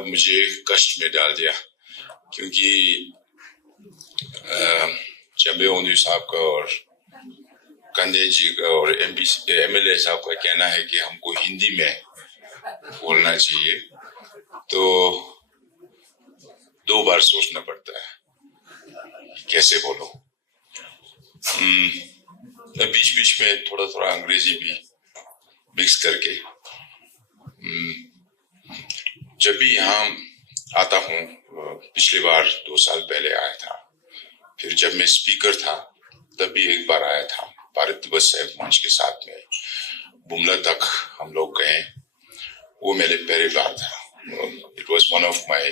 मुझे कष्ट में डाल दिया, क्योंकि जम्बे ओंदू साहब का और कंदे जी का और एमएलए साहब का कहना है कि हमको हिंदी में बोलना चाहिए, तो 2 बार सोचना पड़ता है कैसे बोलो। बीच बीच में थोड़ा अंग्रेजी भी मिक्स करके। जब भी यहाँ आता हूँ, पिछली बार 2 साल पहले आया था, फिर जब मैं स्पीकर था तब भी एक बार आया था भारत तिब्बत सहयोग मंच के साथ में। बुमला तक हम लोग गए, वो मेरे पहली बार था। It was one of my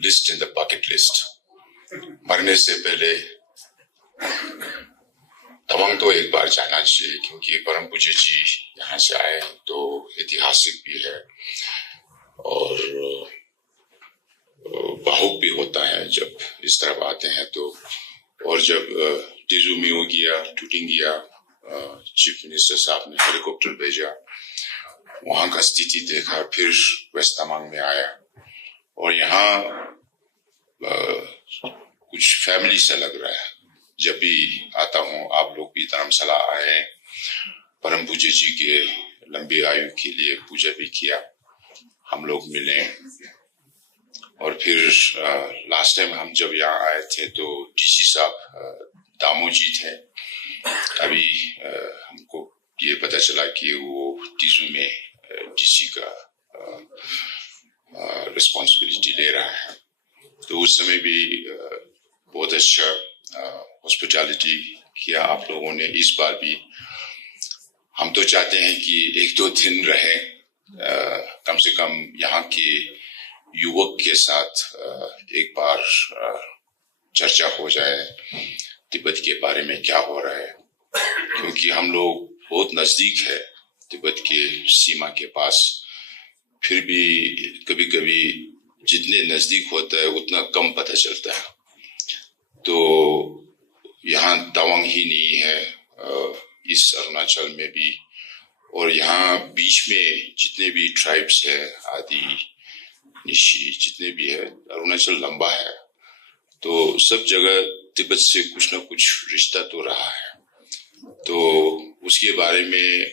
list in the bucket list. मरने से पहले तवांग तो एक बार जाना चाहिए, क्योंकि परम पूज्य जी यहाँ से आए तो ऐतिहासिक भी है और भावुक भी होता है जब इस तरफ आते हैं तो। और जब टीजू मियो गया, टूटिंग गया, चीफ मिनिस्टर साहब ने हेलीकॉप्टर भेजा, वहां का स्थिति देखा, फिर वेस्ट तमांग में आया और यहाँ कुछ फैमिली से लग रहा है। जब भी आता हूँ, आप लोग भी धर्मशाला आए, परम पूज्य जी के लंबी आयु के लिए पूजा भी किया, हम लोग मिले। और फिर लास्ट टाइम हम जब यहाँ आए थे तो डीसी साहब दामो जी थे। अभी हमको ये पता चला कि वो टीजू में डीसी का रिस्पॉन्सिबिलिटी ले रहा है, तो उस समय भी बहुत अच्छा हॉस्पिटैलिटी किया आप लोगों ने। इस बार भी हम तो चाहते हैं कि 1-2 दिन रहे, कम से कम यहाँ के युवक के साथ एक बार चर्चा हो जाए तिब्बत के बारे में क्या हो रहा है, क्योंकि हम लोग बहुत नजदीक है तिब्बत के सीमा के पास, फिर भी कभी कभी जितने नजदीक होता है उतना कम पता चलता है। तो यहाँ तवांग ही नहीं है, इस अरुणाचल में भी, और यहाँ बीच में जितने भी ट्राइब्स है, आदि निशी जितने भी है, अरुणाचल लंबा है, तो सब जगह तिब्बत से कुछ न कुछ रिश्ता तो रहा है। तो उसके बारे में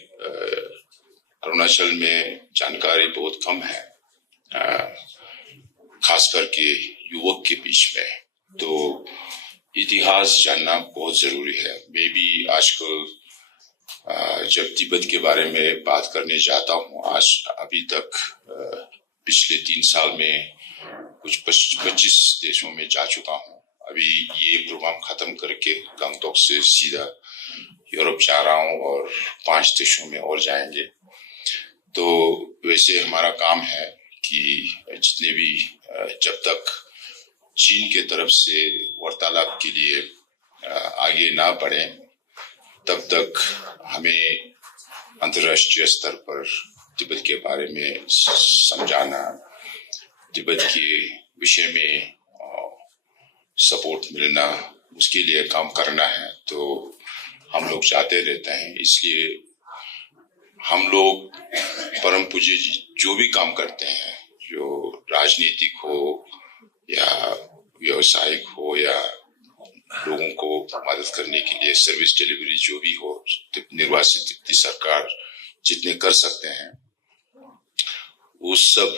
अरुणाचल में जानकारी बहुत कम है, खास करके युवक के बीच में। तो इतिहास जानना बहुत जरूरी है। मैं भी आजकल जब तिब्बत के बारे में बात करने जाता हूँ, अभी तक पिछले 3 साल में कुछ 25 देशों में जा चुका हूँ। अभी ये प्रोग्राम खत्म करके गंगटोक से सीधा यूरोप जा रहा हूँ और 5 देशों में और जाएंगे। तो वैसे हमारा काम है कि जितने भी जब तक चीन के तरफ से वार्तालाप के लिए आगे ना बढ़े, तब तक हमें अंतर्राष्ट्रीय स्तर पर तिब्बत के बारे में समझाना, तिब्बत के विषय में सपोर्ट मिलना, उसके लिए काम करना है। तो हम लोग चाहते रहते हैं, इसलिए हम लोग परम पूज्य जो भी काम करते हैं, जो राजनीतिक हो या व्यवसायिक हो या लोगों को मदद करने के लिए सर्विस डिलीवरी जो भी हो, निर्वासित तिब्बती सरकार जितने कर सकते हैं, वो सब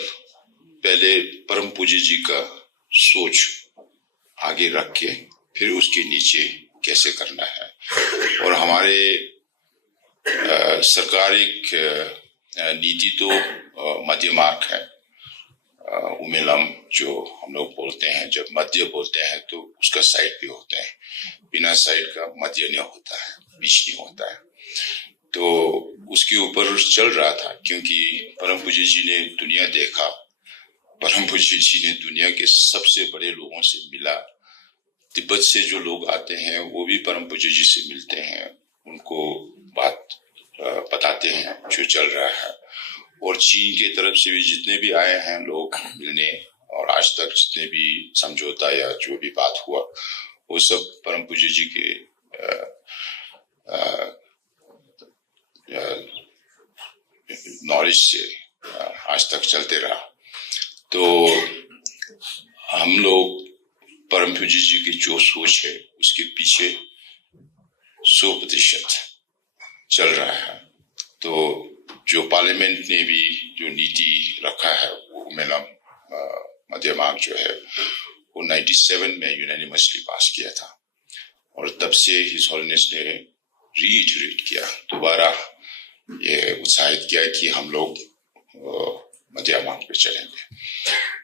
पहले परम पूज्य जी का सोच आगे रख के फिर उसके नीचे कैसे करना है। और हमारे सरकारी नीति तो मध्य मार्ग है, उमेलम जो हम लोग बोलते हैं। जब मध्य बोलते हैं तो उसका साइड भी होता है, बिना साइड का मध्य नहीं होता है, बीच नहीं होता है। तो उसके ऊपर चल रहा था, क्योंकि परम पूज्य जी ने दुनिया देखा, परम पूज्य जी ने दुनिया के सबसे बड़े लोगों से मिला। तिब्बत से जो लोग आते हैं वो भी परम पूज्य जी से मिलते हैं, उनको बात बताते हैं जो चल रहा है। और चीन के तरफ से भी जितने भी आए हैं लोग मिलने, और आज तक जितने भी समझौता या जो भी बात हुआ, वो सब परम पूज्य जी के नॉलेज से आज तक चलते रहा। तो हम लोग परम पूज्य जी की जो सोच है उसके पीछे 100% चल रहा है। तो जो पार्लियामेंट ने भी जो नीति रखा है वो मेरा मध्य मार्ग जो है वो 97 में यूनानिमसली पास किया था और तब से हिज होलिनेस ने रीइटरेट किया, दोबारा ये उत्साहित किया कि हम लोग मध्य मार्ग पे चलेंगे।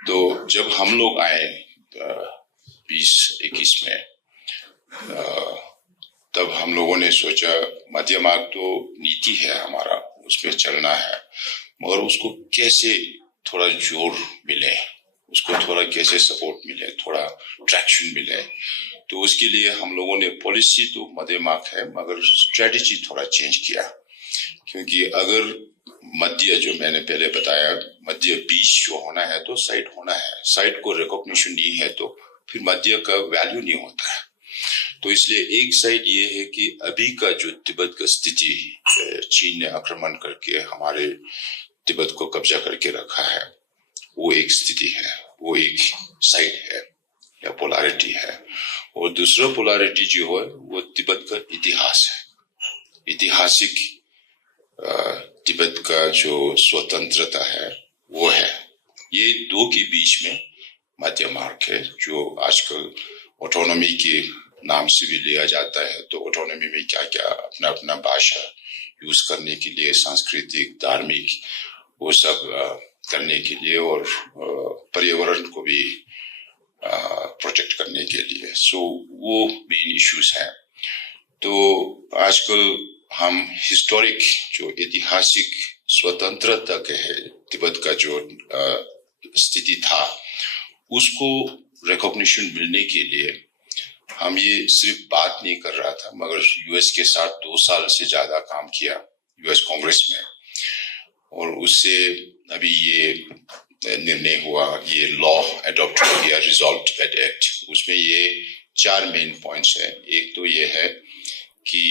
तो जब हम लोग आए 2021 में तब हम लोगों ने सोचा मध्य मार्ग तो नीति है हमारा, उसमें चलना है, मगर उसको कैसे थोड़ा जोर मिले, उसको थोड़ा कैसे सपोर्ट मिले, थोड़ा ट्रैक्शन मिले। तो उसके लिए हम लोगों ने पॉलिसी तो मध्य मार्ग है मगर स्ट्रेटेजी थोड़ा चेंज किया, क्योंकि अगर मध्य जो मैंने पहले बताया मध्य बीच जो होना है तो साइड होना है, साइड को रिकॉग्निशन नहीं है तो फिर मध्य का वैल्यू नहीं होता है। तो इसलिए एक साइड ये है कि अभी का जो तिब्बत का स्थिति, चीन ने आक्रमण करके हमारे तिब्बत को कब्जा करके रखा है, वो एक स्थिति है, वो एक साइड है या पोलैरिटी है। और दूसरा पोलैरिटी जो है वो तिब्बत का इतिहास है, ऐतिहासिक तिब्बत का जो स्वतंत्रता है वो है। ये दो के बीच में मध्य मार्ग है जो आजकल ऑटोनॉमी के नाम से भी लिया जाता है। तो ऑटोनॉमी में क्या क्या अपना अपना भाषा यूज करने के लिए, सांस्कृतिक, धार्मिक, वो सब करने के लिए और पर्यावरण को भी प्रोटेक्ट करने के लिए। सो वो मेन इश्यूज हैं। तो आजकल हम हिस्टोरिक जो ऐतिहासिक स्वतंत्रता के है तिब्बत का जो स्थिति था उसको रिकॉग्निशन मिलने के लिए हम ये सिर्फ बात नहीं कर रहा था मगर यूएस के साथ 2 साल से ज्यादा काम किया यूएस कांग्रेस में, और उससे अभी ये निर्णय हुआ, ये लॉ अडॉप्ट हो गया, रिजॉल्व टिबेट एक्ट। उसमें ये 4 मेन पॉइंट्स है। एक तो ये है कि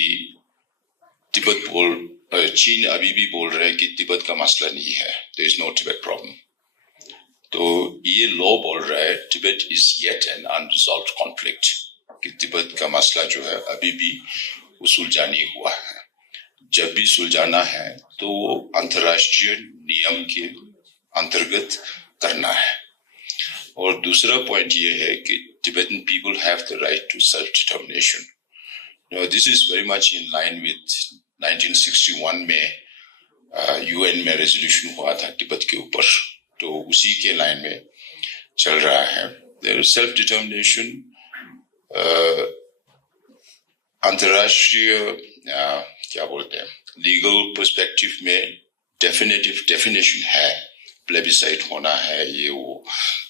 चीन अभी भी बोल रहे हैं कि तिब्बत का मसला नहीं है, there is no Tibet problem. तो ये लॉ बोल रहा है Tibet is yet an unresolved conflict, कि तिब्बत का मसला जो है अभी भी वो सुलझा नहीं हुआ है। जब भी सुलझाना है तो वो अंतरराष्ट्रीय नियम के अंतर्गत करना है। और दूसरा पॉइंट ये है कि Tibetan people have the right to self-determination. This is very much in line with 1961 में यूएन में रेजोल्यूशन हुआ था तिब्बत के ऊपर, तो उसी के लाइन में चल रहा है। सेल्फ डिटर्मिनेशन अंतरराष्ट्रीय क्या बोलते हैं, लीगल पर्सपेक्टिव में डेफिनेटिव डेफिनेशन है, प्लेबिसाइट होना है ये वो,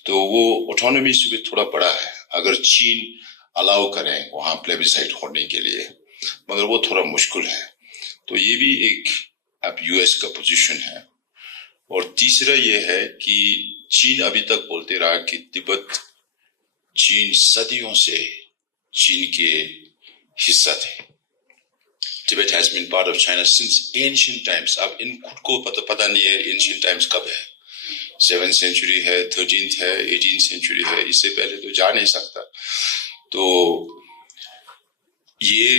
तो वो ऑटोनॉमी से भी थोड़ा बड़ा है। अगर चीन अलाउ करें वहां प्लेबिसाइट होने के लिए, मगर वो थोड़ा मुश्किल है। तो ये भी एक अब यूएस का पोजीशन है। और तीसरा ये है कि चीन अभी तक बोलते रहा कि तिब्बत, चीन सदियों से चीन के हिस्सा थे। Tibet has been part of China since ancient times. अब इन खुद को पता नहीं है ancient times कब है, 7th century है, 13th है, 18th century है, इससे पहले तो जा नहीं सकता। तो ये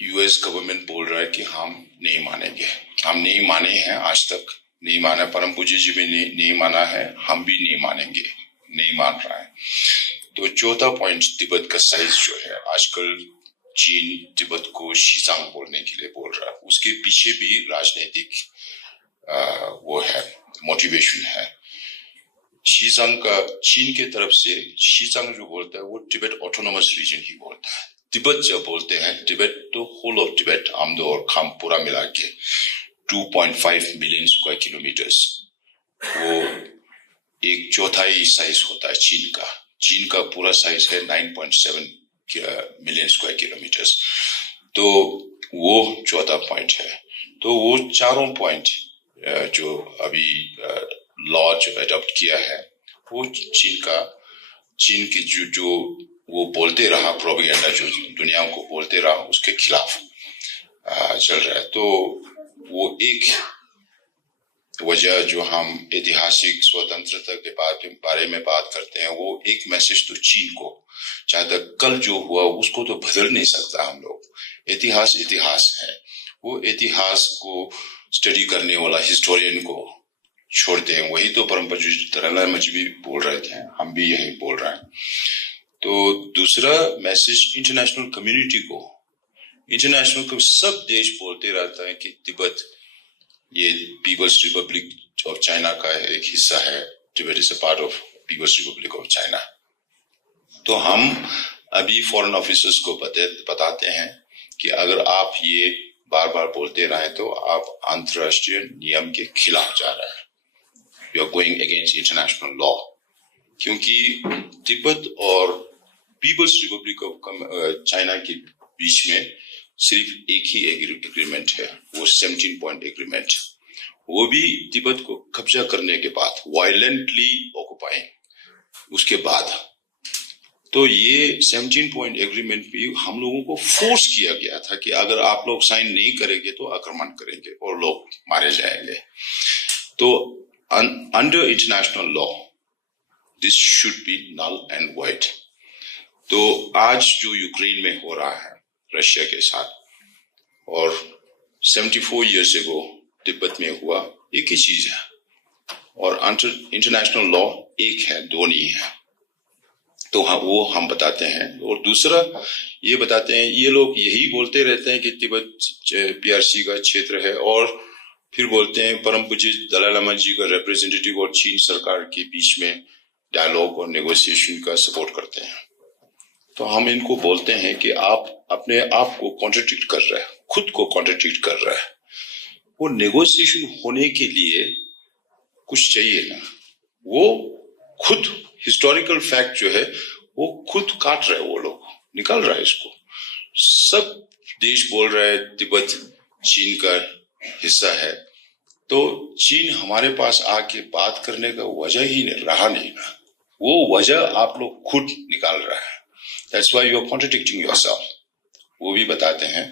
यूएस गवर्नमेंट बोल रहा है कि हम नहीं मानेंगे, हम नहीं माने हैं, आज तक नहीं माना, परम पूज्य जी भी नहीं माना है, हम भी नहीं मानेंगे, नहीं मान रहा है। तो चौथा पॉइंट तिब्बत का साइज जो है, आजकल चीन तिब्बत को शीजांग बोलने के लिए बोल रहा है, उसके पीछे भी राजनीतिक वो है, मोटिवेशन है। शीजांग का चीन के तरफ से शीजांग जो बोलता है वो तिब्बत ऑटोनोमस रीजन ही बोलता है। तिब्बत जब बोलते हैं तिब्बत तो होल ऑफ तिब्बत, आमदो और खाम पूरा मिला के 2.5 मिलियन स्क्वायर किलोमीटर्स, वो एक चौथाई साइज होता है चीन का। चीन का पूरा साइज है 9.7 मिलियन स्क्वायर किलोमीटर्स। तो वो चौथा पॉइंट है। तो वो चारों पॉइंट जो अभी लॉ जो अडॉप्ट किया है वो चीन की जो वो बोलते रहा, प्रोपेगेंडा जो दुनिया को बोलते रहा, उसके खिलाफ चल रहा है। तो वो एक वजह जो हम ऐतिहासिक स्वतंत्रता के बारे में बात करते हैं, वो एक मैसेज तो चीन को, चाहे तक कल जो हुआ उसको तो बदल नहीं सकता हम लोग। इतिहास इतिहास है, वो इतिहास को स्टडी करने वाला हिस्टोरियन को छोड़ते हैं। वही तो परम पूज्य दलाई लामा जी भी बोल रहे थे, हम भी यही बोल रहे हैं। तो दूसरा मैसेज इंटरनेशनल कम्युनिटी को, सब देश बोलते रहता है कि तिब्बत ये पीपल्स रिपब्लिक ऑफ चाइना का एक हिस्सा है, Tibet is a part of People's Republic of China. तो हम अभी फॉरेन ऑफिसर्स को बताते हैं कि अगर आप ये बार बार बोलते रहे तो आप अंतरराष्ट्रीय नियम के खिलाफ जा रहे हैं, you are going against international law. क्योंकि तिब्बत और पीपल्स रिपब्लिक ऑफ चाइना के बीच में सिर्फ एक ही एग्रीमेंट है, वो 17 पॉइंट एग्रीमेंट, वो भी तिब्बत को कब्जा करने के बाद, वायलेंटली ऑक्युपाइंग उसके बाद। तो ये 17 पॉइंट एग्रीमेंट भी हम लोगों को फोर्स किया गया था कि अगर आप लोग साइन नहीं करेंगे तो आक्रमण करेंगे और लोग मारे जाएंगे। तो under international law this should be null and void. तो आज जो यूक्रेन में हो रहा है रशिया के साथ, और 74 ईयर्स एगो तिब्बत में हुआ, एक ही चीज है। और इंटरनेशनल लॉ एक है, दो नहीं है। तो हाँ, वो हम बताते हैं। और दूसरा ये बताते हैं, ये लोग यही बोलते रहते हैं कि तिब्बत पीआरसी का क्षेत्र है, और फिर बोलते हैं परम पूज्य दलाई लामा जी का रिप्रेजेंटेटिव और चीन सरकार के बीच में डायलॉग और नेगोशिएशन का सपोर्ट करते हैं। तो हम इनको बोलते हैं कि आप अपने आप को कॉन्ट्रडिक्ट कर रहे हैं, खुद को कॉन्ट्रडिक्ट कर रहे हैं। वो नेगोशिएशन होने के लिए कुछ चाहिए ना, वो खुद हिस्टोरिकल फैक्ट जो है वो खुद काट रहे, वो लोग निकाल रहा है इसको। सब देश बोल रहे हैं तिब्बत चीन का हिस्सा है, तो चीन हमारे पास आके बात करने का वजह ही रहा नहीं ना, वो वजह आप लोग खुद निकाल रहे हैं। That's why you are contradicting yourself, वो भी बताते हैं।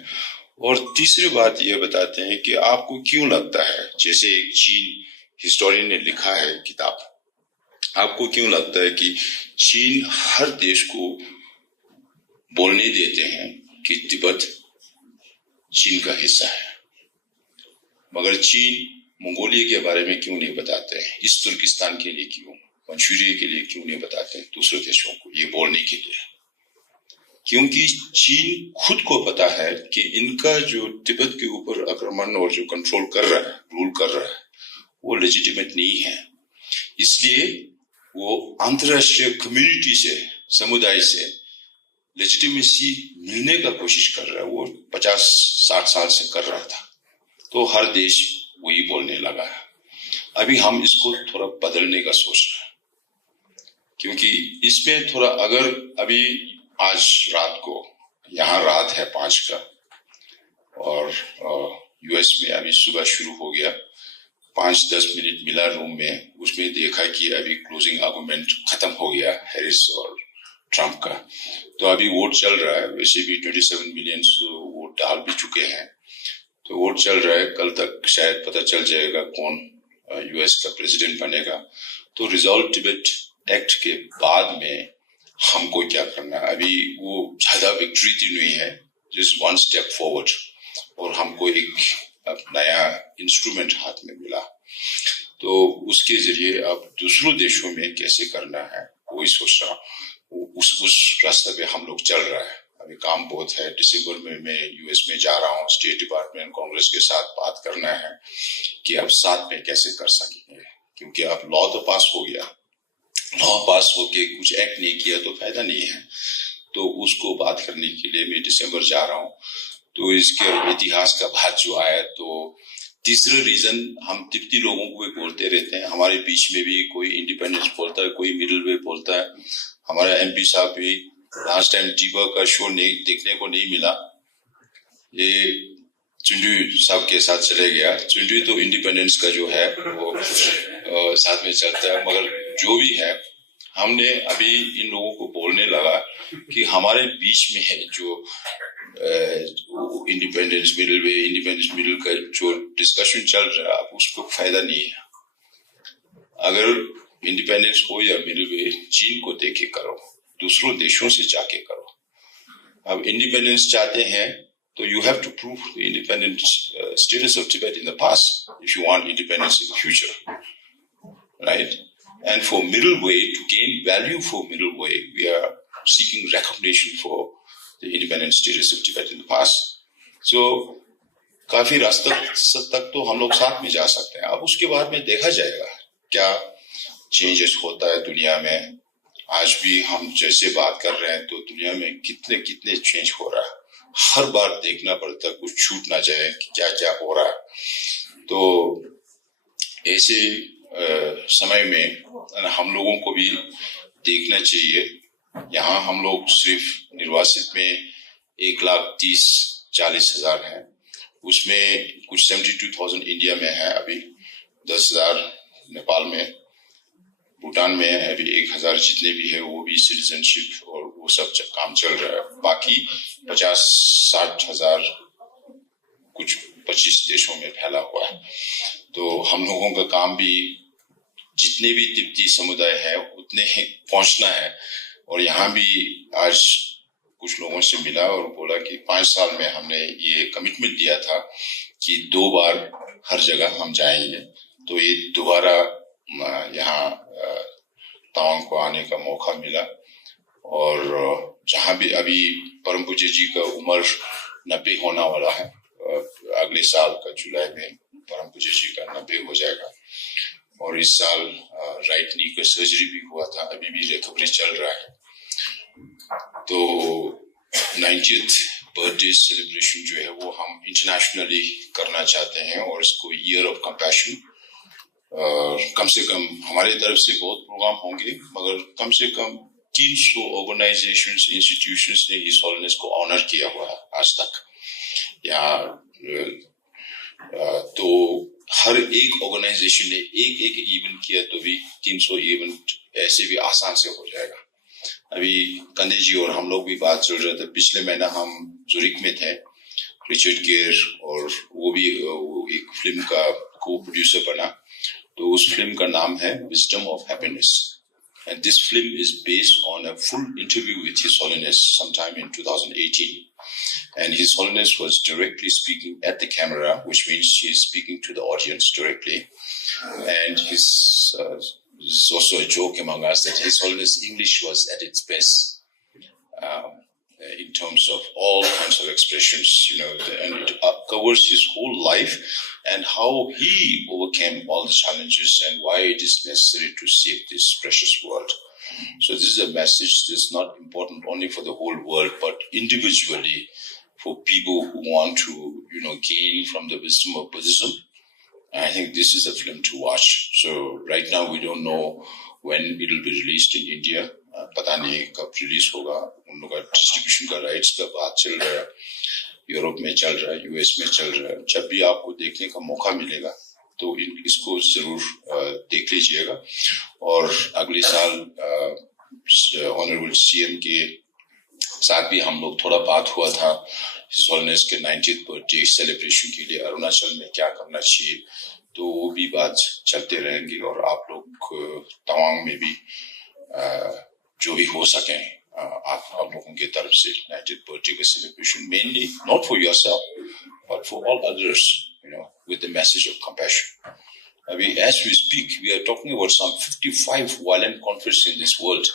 और तीसरी बात ये बताते हैं कि आपको क्यों लगता है, जैसे एक चीन हिस्टोरियन ने लिखा है किताब, आपको क्यों लगता है कि चीन हर देश को बोलने देते हैं कि तिब्बत चीन का हिस्सा है, मगर चीन मंगोलिया के बारे में क्यों नहीं बताते हैं, इस तुर्किस्तान के लिए क्यों, मंचूरिया के लिए क्यों नहीं बताते हैं दूसरे देशों को ये बोलने के लिए? क्योंकि चीन खुद को पता है कि इनका जो तिब्बत के ऊपर आक्रमण और जो कंट्रोल कर रहा है, रूल कर रहा है, वो लेजिटिमेट नहीं है। इसलिए वो अंतरराष्ट्रीय कम्युनिटी से, समुदाय से लेजिटिमेसी मिलने का कोशिश कर रहा है। वो 50-60 साल से कर रहा था, तो हर देश वही बोलने लगा है। अभी हम इसको थोड़ा बदलने का सोच रहे हैं, क्योंकि इसमें थोड़ा, अगर अभी आज रात को, यहाँ रात है 5 का, और यूएस में अभी सुबह शुरू हो गया, 5-10 मिनट मिला रूम में, उसमें देखा कि अभी क्लोजिंग आर्गुमेंट खत्म हो गया हैरिस और ट्रंप का। तो अभी वोट चल रहा है, वैसे भी 27 मिलियन वोट डाल भी चुके हैं, तो वोट चल रहा है। कल तक शायद पता चल जाएगा कौन यूएस का प्रेसिडेंट बनेगा। तो रिजॉल्व तिब्बत एक्ट के बाद में हमको क्या करना है, अभी वो ज्यादा विक्ट्री तो नहीं है, जस्ट वन स्टेप फॉरवर्ड, और हमको एक नया इंस्ट्रूमेंट हाथ में मिला। तो उसके जरिए अब दूसरों देशों में कैसे करना है वही सोच रहा हूँ, उस रास्ते पे हम लोग चल रहा है। अभी काम बहुत है। दिसंबर में मैं यूएस में जा रहा हूँ, स्टेट डिपार्टमेंट कांग्रेस के साथ बात करना है कि अब साथ में कैसे कर सकेंगे, क्योंकि अब लॉ तो पास हो गया, लॉ पास होके कुछ एक्ट नहीं किया तो फायदा नहीं है। तो उसको बात करने के लिए मैं दिसंबर जा रहा हूँ। तो इसके इतिहास का बात जो आया, तो तीसरा रीजन, हम तिब्बती लोगों को भी बोलते रहते हैं, हमारे बीच में भी कोई इंडिपेंडेंस बोलता है, कोई मिडिल वे बोलता है। हमारा एमपी साहब भी लास्ट टाइम टीवा का शो नहीं देखने को नहीं मिला, ये चुंडू साहब के साथ चले गया। चुंडू तो इंडिपेंडेंस का जो है वो साथ में चलता है, मगर जो भी है, हमने अभी इन लोगों को बोलने लगा कि हमारे बीच में है जो इंडिपेंडेंस मिडिल का जो डिस्कशन चल रहा है, अब उसको फायदा नहीं है। अगर इंडिपेंडेंस हो या मिडिल वे, चीन को देख के करो, दूसरों देशों से जाके करो। अब इंडिपेंडेंस चाहते हैं तो you have to prove the independent status of Tibet in the past if you want independence in the future, right? And for middle way, to gain value for middle way, we are seeking recognition for the independent status of Tibet in the past. So काफी रास्ते तक तो हम लोग साथ में जा सकते हैं। अब उसके बाद में देखा जाएगा क्या चेंजेस होता है दुनिया में। आज भी हम जैसे बात कर रहे हैं तो दुनिया में कितने कितने चेंज हो रहा है। हर बार देखना पड़ता है, कुछ छूट ना जाए कि क्या क्या हो रहा है। तो ऐसे समय में हम लोगों को भी देखना चाहिए। यहाँ हम लोग सिर्फ निर्वासित में 1,30,40,000 हैं, उसमें कुछ 72,000 इंडिया में है, अभी 10,000 नेपाल में, भूटान में अभी 1,000 जितने भी है वो भी सिटीजनशिप और वो सब काम चल रहा है। बाकी 50-60 हजार कुछ 25 देशों में फैला हुआ है। तो हम लोगों का काम भी जितने भी तिब्बती समुदाय है उतने ही पहुंचना है। और यहाँ भी आज कुछ लोगों से मिला और बोला कि 5 साल में हमने ये कमिटमेंट दिया था कि 2 बार हर जगह हम जाएंगे। तो ये दोबारा यहाँ तवांग को आने का मौका मिला। और जहाँ भी अभी परम पूज्य जी का उम्र 90 होना वाला है, अगले साल का जुलाई में परम पूज्य जी का 90 हो जाएगा। और इस साल राइट नी का सर्जरी भी हुआ था, अभी भी रिकवरी चल रहा है। तो 90th बर्थडे सेलिब्रेशन जो है वो हम इंटरनेशनली करना चाहते हैं और इसको ईयर ऑफ कंपैशन, कम से कम हमारे तरफ से बहुत प्रोग्राम होंगे, मगर कम से कम 300 ऑर्गेनाइजेशंस, इंस्टीट्यूशंस ने इस हॉलनेस को ऑनर किया हुआ है आज तक। तो हर एक ऑर्गेनाइजेशन ने एक इवेंट किया तो भी 300 इवेंट ऐसे भी आसान से हो जाएगा। अभी कंदे जी और हम लोग भी बात चल रहे थे, पिछले महीना हम जुरिक में थे, रिचर्ड गेयर, और वो भी एक फिल्म का को प्रोड्यूसर बना। तो उस फिल्म का नाम है wisdom of happiness, and this film is based on a full interview with His Holiness sometime in 2018, and His Holiness was directly speaking at the camera, which means she is speaking to the audience directly. And there's also a joke among us that His Holiness English was at its best in terms of all kinds of expressions, and it covers his whole life and how he overcame all the challenges and why it is necessary to save this precious world. So this is a message that's not important only for the whole world, but individually for people who want to, gain from the wisdom of Buddhism. And I think this is a film to watch. So right now we don't know when it will be released in India. पता नहीं कब release होगा, उन लोगों का distribution का rights का बात चल रहा है, यूरोप में चल रहा है, यूएस में चल रहा है। जब भी आपको देखने का मौका मिलेगा तो इसको जरूर देख लीजिएगा। और अगले साल ऑनरेबल सीएम के साथ भी हम लोग थोड़ा बात हुआ था, हिज होलिनेस के 90th बर्थडे सेलिब्रेशन के लिए अरुणाचल में क्या करना चाहिए, तो वो भी बात चलते रहेंगे। और आप लोग तवांग में भी जो भी हो सके आप लोगों की तरफ से 90th बर्थडे का celebration, mainly not for yourself but for all others, with the message of compassion. As we speak, we are talking about some 55 violent conflicts in this world.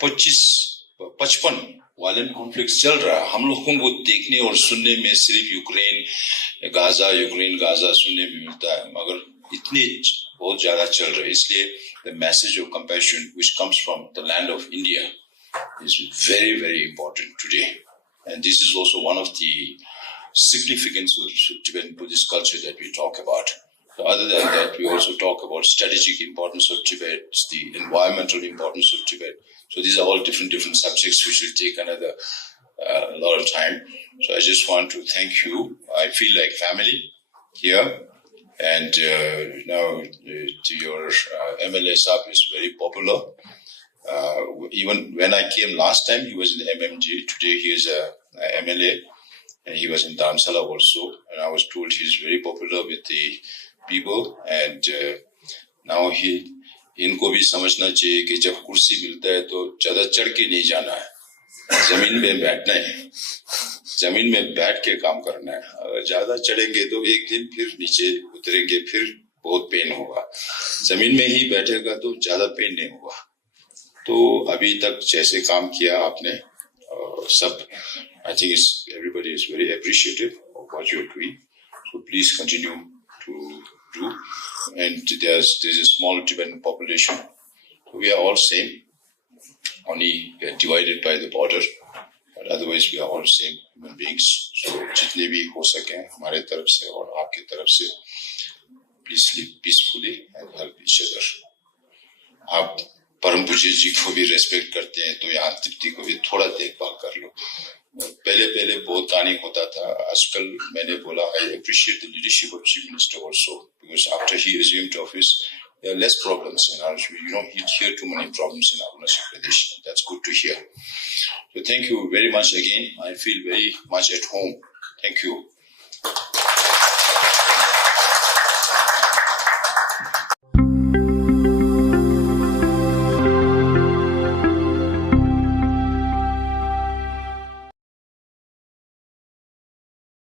55 violent conflict चल रहा है। हम लोगों को देखने और सुनने में सिर्फ यूक्रेन गाजा सुनने में मिलता है, मगर इतने बहुत ज्यादा चल रहे हैं। इसलिए the message of compassion which comes from the land of India is very, very important today. And this is also one of the significance of Tibetan Buddhist culture that we talk about. So other than that, we also talk about strategic importance of Tibet, the environmental importance of Tibet. So these are all different subjects which will take another lot of time. So I just want to thank you. I feel like family here. And now your MLA Saab is very popular. Even when I came last time, he was in the MMG. Today he is a MLA, and he was in Dharamsala also. And I was told he is very popular with the people. And now इनको भी समझना चाहिए कि जब कुर्सी मिलता है तो ज्यादा चढ़ के नहीं जाना है, जमीन में बैठना है, जमीन में बैठ के काम करना है. अगर ज्यादा चढ़ेंगे तो एक दिन फिर नीचे उतरेंगे, फिर बहुत पेन होगा. जमीन में ही बैठेगा तो ज्यादा पेन नहीं होगा. तो अभी तक जैसे काम किया आपने सब, I think everybody is very appreciative of what you're doing. So please continue to do. And there's a small Tibetan population. We are all same. Only we are divided by the border, but otherwise we are all same human beings. So जितने भी हो सके हमारे तरफ से और आपके तरफ से, please live peacefully and help each other. आप परम पूज्य जी को भी रेस्पेक्ट करते हैं तो यहाँ तृप्ति को भी थोड़ा देखभाल कर लो. पहले बहुत कहानी होता था, आजकल मैंने बोला I appreciate the leadership of Chief Minister also, because after he assumed office there are less problems in our, you don't hear too many problems in Arunachal Pradesh. That's good to hear. So thank you very much again. I feel very much at home. Thank you.